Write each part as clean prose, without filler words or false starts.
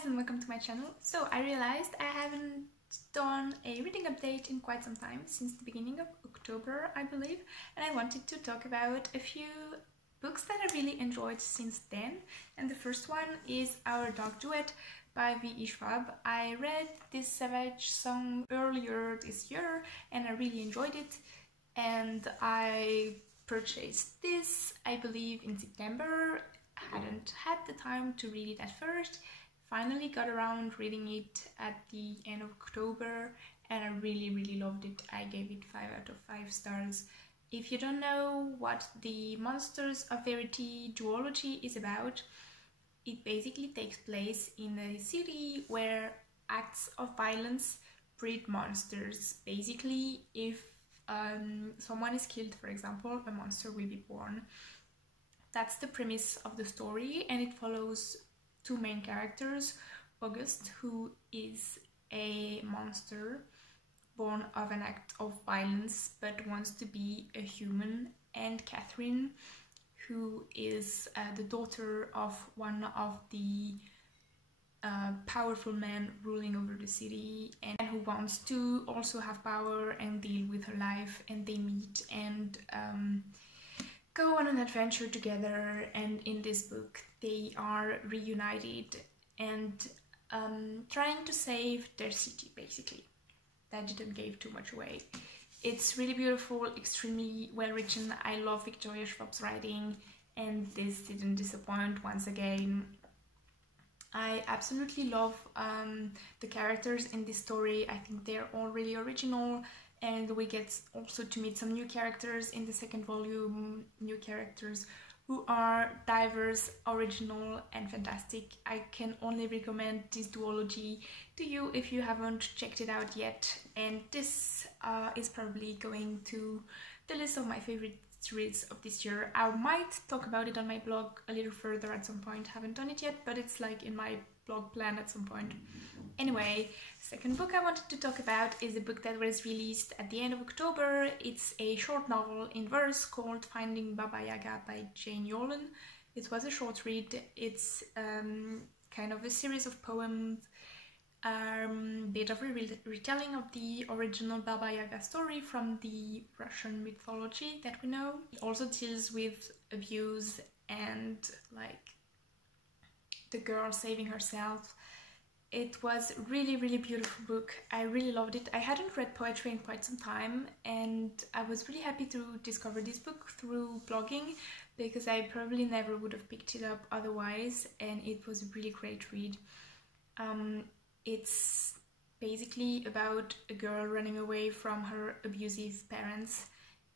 guys and welcome to my channel. So I realized I haven't done a reading update in quite some time, since the beginning of October I believe, and I wanted to talk about a few books that I really enjoyed since then. And the first one is Our Dog Duet by V.E. Schwab. I read this Savage song earlier this year and I really enjoyed it, and I purchased this I believe in September. Hadn't had the time to read it at first, finally got around reading it at the end of October and I really loved it. I gave it 5 out of 5 stars. If you don't know what the Monsters of Verity duology is about, it basically takes place in a city where acts of violence breed monsters. Basically, if someone is killed, for example, a monster will be born. That's the premise of the story, and it follows two main characters. August, who is a monster born of an act of violence but wants to be a human, and Catherine, who is the daughter of one of the powerful men ruling over the city and who wants to also have power and deal with her life. And they meet and go on an adventure together, and in this book they are reunited and trying to save their city, basically. That didn't give too much away. It's really beautiful, extremely well written. I love Victoria Schwab's writing and this didn't disappoint once again. I absolutely love the characters in this story. I think they're all really original, and we get also to meet some new characters in the second volume, new characters who are diverse, original and fantastic. I can only recommend this duology to you if you haven't checked it out yet, and this is probably going to the list of my favorite reads of this year. I might talk about it on my blog a little further at some point. Haven't done it yet, but it's like in my blog plan at some point. Anyway, second book I wanted to talk about is a book that was released at the end of October. It's a short novel in verse called Finding Baba Yaga by Jane Yolen. It was a short read. It's kind of a series of poems, bit of a retelling of the original Baba Yaga story from the Russian mythology that we know. It also deals with abuse and like the girl saving herself. It was really beautiful book. I really loved it. I hadn't read poetry in quite some time and I was really happy to discover this book through blogging, because I probably never would have picked it up otherwise, and it was a really great read. It's basically about a girl running away from her abusive parents,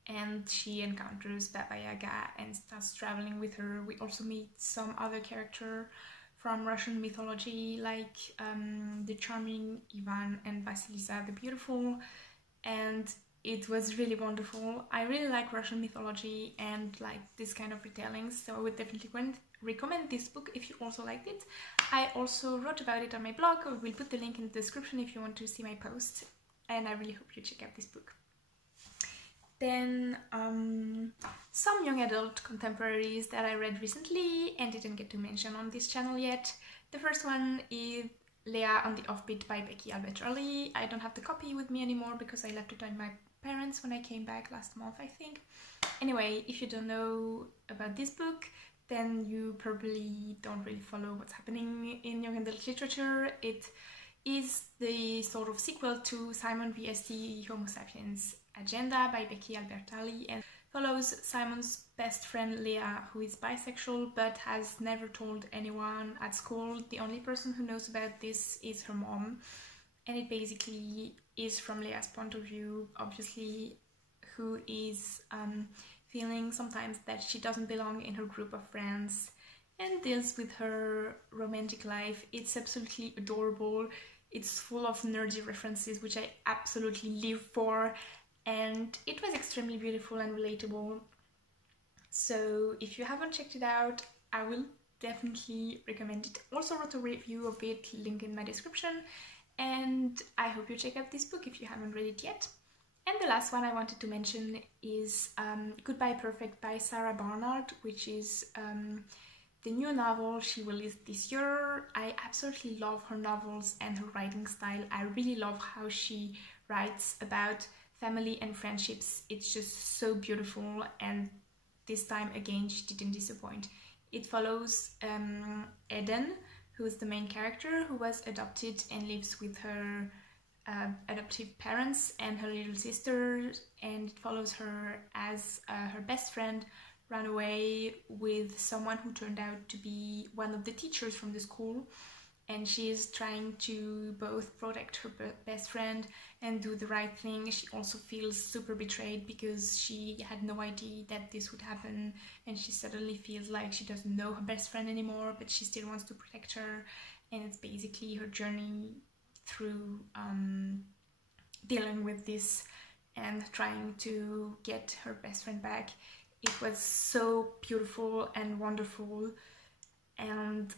and she encounters Baba Yaga and starts traveling with her. We also meet some other character from Russian mythology, like the charming Ivan and Vasilisa the Beautiful, and it was really wonderful. I really like Russian mythology and like this kind of retellings, so I would definitely recommend this book if you also liked it. I also wrote about it on my blog. I will put the link in the description if you want to see my post, and I really hope you check out this book. Then some young adult contemporaries that I read recently and didn't get to mention on this channel yet. The first one is Leah on the Offbeat by Becky Albertalli. I don't have the copy with me anymore because I left it with my parents when I came back last month, I think. Anyway, if you don't know about this book, then you probably don't really follow what's happening in young adult literature. It is the sort of sequel to Simon vs. the Homo Sapiens Agenda by Becky Albertalli, and follows Simon's best friend Leah, who is bisexual but has never told anyone at school. The only person who knows about this is her mom, and it basically is from Leah's point of view, obviously, who is feeling sometimes that she doesn't belong in her group of friends, and deals with her romantic life. It's absolutely adorable. It's full of nerdy references, which I absolutely live for, and it was extremely beautiful and relatable. So if you haven't checked it out, I will definitely recommend it. Also wrote a review of it, link in my description, and I hope you check out this book if you haven't read it yet. And the last one I wanted to mention is Goodbye Perfect by Sarah Barnard, which is the new novel she released this year. I absolutely love her novels and her writing style. I really love how she writes about family and friendships. It's just so beautiful, and this time again she didn't disappoint. It follows Eden, who is the main character, who was adopted and lives with her adoptive parents and her little sister, and it follows her as her best friend ran away with someone who turned out to be one of the teachers from the school, and she is trying to both protect her best friend and do the right thing. She also feels super betrayed because she had no idea that this would happen, and she suddenly feels like she doesn't know her best friend anymore, but she still wants to protect her, and it's basically her journey through dealing with this and trying to get her best friend back. It was so beautiful and wonderful, and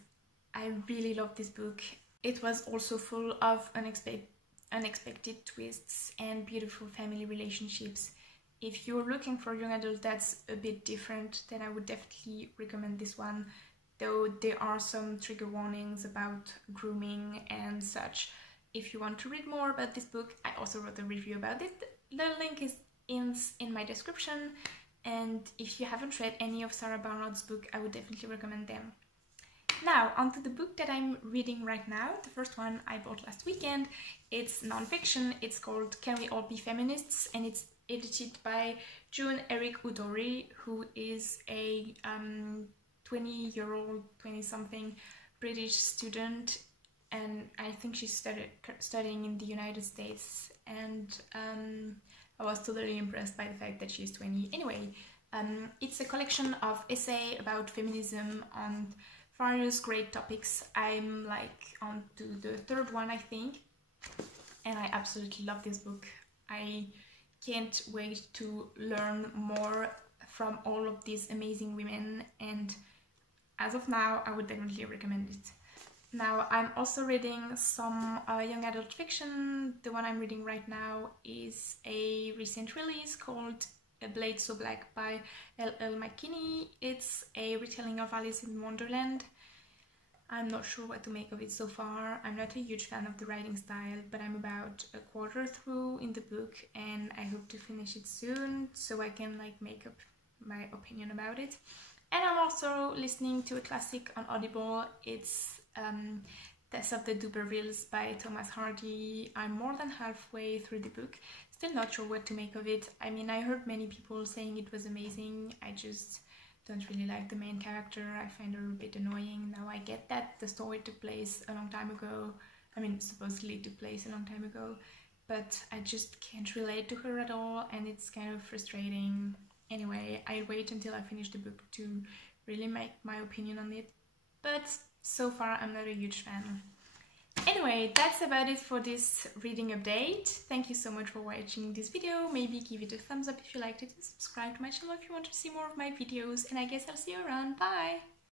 I really loved this book. It was also full of unexpected twists and beautiful family relationships. If you're looking for a young adult that's a bit different, then I would definitely recommend this one, though there are some trigger warnings about grooming and such. If you want to read more about this book, I also wrote a review about it. The link is in my description, and if you haven't read any of Sarah Barnard's book, I would definitely recommend them. Now, onto the book that I'm reading right now. The first one I bought last weekend. It's non-fiction. It's called Can We All Be Feminists? And it's edited by June Eric Udori, who is a 20-something British student, and I think she's studying in the United States, and I was totally impressed by the fact that she's 20. Anyway, it's a collection of essays about feminism on various great topics. I'm like on to the third one, I think, and I absolutely love this book. I can't wait to learn more from all of these amazing women, and as of now I would definitely recommend it. Now, I'm also reading some young adult fiction. The one I'm reading right now is a recent release called A Blade So Black by L.L. McKinney. It's a retelling of Alice in Wonderland. I'm not sure what to make of it so far. I'm not a huge fan of the writing style, but I'm about a quarter through in the book, and I hope to finish it soon so I can like make up my opinion about it. And I'm also listening to a classic on Audible. It's Tess of the Dubervilles by Thomas Hardy. I'm more than halfway through the book, still not sure what to make of it. I mean, I heard many people saying it was amazing. I just don't really like the main character. I find her a bit annoying. Now I get that the story took place a long time ago. I mean, supposedly took place a long time ago, but I just can't relate to her at all, and it's kind of frustrating. Anyway, I'll wait until I finish the book to really make my opinion on it, but so far I'm not a huge fan. Anyway, that's about it for this reading update. Thank you so much for watching this video. Maybe give it a thumbs up if you liked it, and subscribe to my channel if you want to see more of my videos, and I guess I'll see you around. Bye!